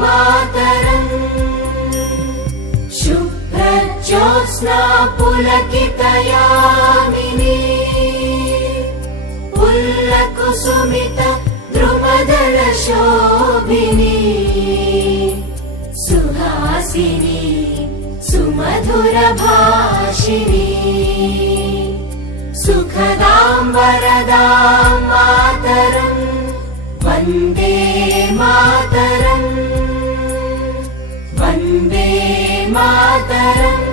Mataram शुभ्रज्योत्स्ना पुलकितयामिनी पुल्लकुसुमित द्रुमदलशोभिनी Suhasini सुमधुरभाषिणी सुखदां वरदां Mataram Vande Mataram Vande Mataram.